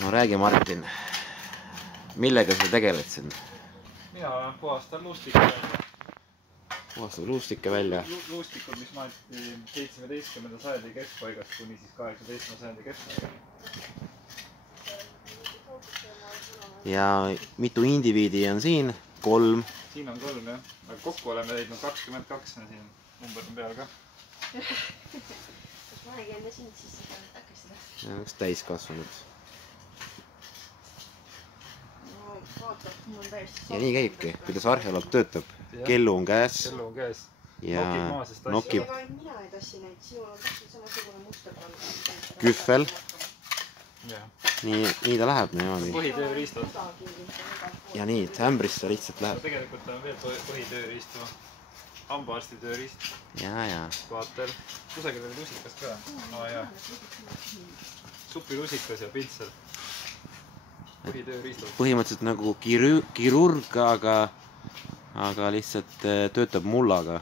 No räägi, Martin. Millega sa tegeled siin? Mina puhastan luustikke välja. Puhastad luustike välja? Luustikud, mis maeti 17. sajandi keskpaigast kuni siis 18. sajandi keskpaigast. Ja mitu indiviidi on siin? 3. Siin on 3 jah. Aga kokku oleme leidnud 22 ja siin number on peal ka. Kas ma nägin enne sind, siis äkki seda? See on üks täiskasvanud. No vaata, mul on täiesti... Ja nii käibki, kuidas arheoloog töötab. Kellu on käes. Kellu on käes. Ja nokib maasest tassi. nokib. Ega mina ei tassi neid, sinul on täpselt samasugune muster pannud. Kühvel. Jah. Nii ta läheb niimoodi. Põhitööriistad. Ja nii, ämbrisse lihtsalt läheb. Tegelikult on veel põhitööriistu. Hambaarsti tööriist. Ja. Vaatel. Kusagil oli lusikas ka. Jaa. Supilusikas ja pintsel. Põhitööriistud. Põhimõtteliselt nagu kirurg, aga lihtsalt töötab mullaga.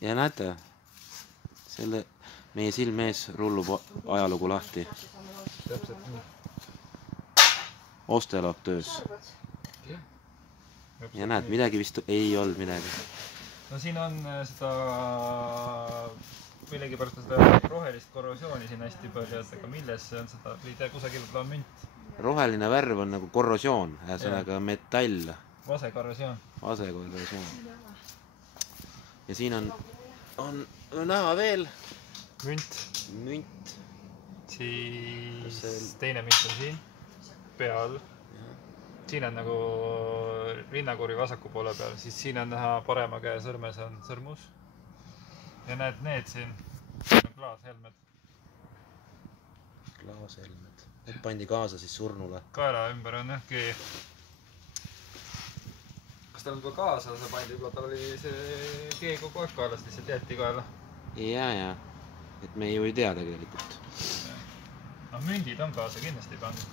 Ja näete, meie silme ees rullub ajalugu lahti. Täpselt nii. Ostelaab töös. Ja näed, midagi vist ei olnud midagi. No siin on seda millegipärast seda rohelist korrosiooni siin hästi palju, et aga milles see on seda, ei tea, kusagil on münt. Roheline värv on nagu korrosioon, ühesõnaga metall. Vasekorrosioon. Vasekorrosioon. Ja siin on näha veel münt. Siis teine münt on siin, peal. Siin on nagu rinnakuri vasaku poole peal, siis siin on näha parema käe sõrmes on sõrmus. Ja näed need siin on klaashelmed. Klaashelmed. Need pandi kaasa siis surnule. Kaela ümber on jah G. Kas tal on ka kaasa see pandi, võib-olla tal oli see G kogu aeg kaelas, lihtsalt jäeti kaela. Ja. Et me ju ei tea tegelikult. No mündid on kaasa kindlasti pandud.